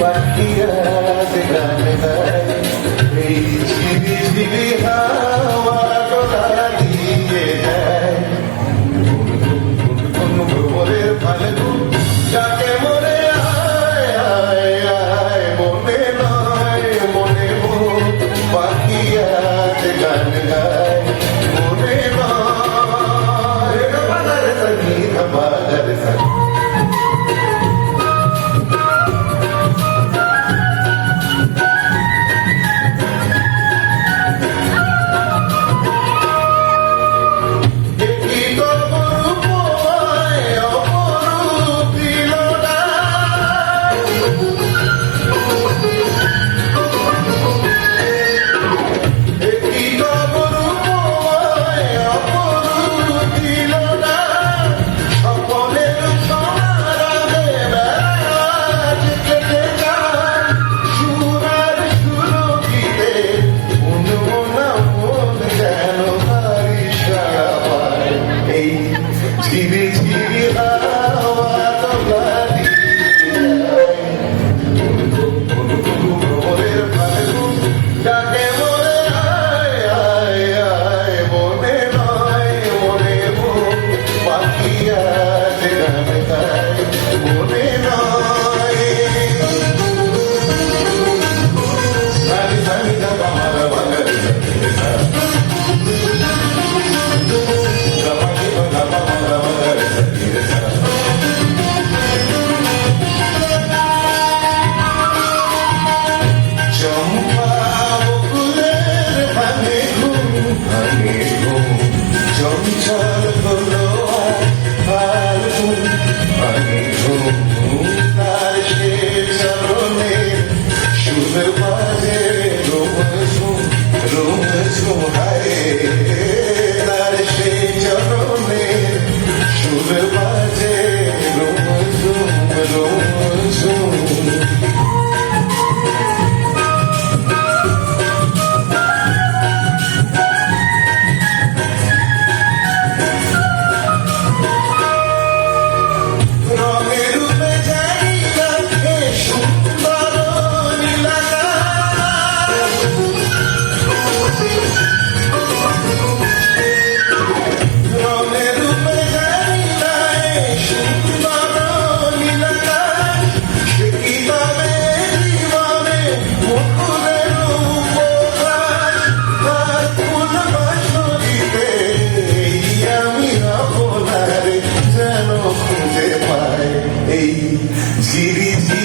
পাখিরা যে গান গায় এই ঝিরি ঝিরি হাওয়া ডোলা দিয়ে যায় ভ্রমরের ফাল্গুন যাকে মনে আয় আয় আয় মনে নয় মনে মন পাখিরা যে গান গায় মনে নয় বাজার সঙ্গীত বাজার সঙ্গীত ঝিরি ঝিরি হাওয়া ডোলা দিয়ে যায় ভ্রমরের ফাল্গুন যাকে মনে আয় আয় আয় মনে নয় মনে মন পাখিরা যে গান গায় মনে নয় সারি সারি গামা বাগার চঞ্চল হলো ফাল্গুন ভাঙে ঘুম তার সে চরণে সুর বাজে রোম ঝুম হায় তার সে চরণে সুর বাজে রোম ঝুম ঝিরি ঝিরি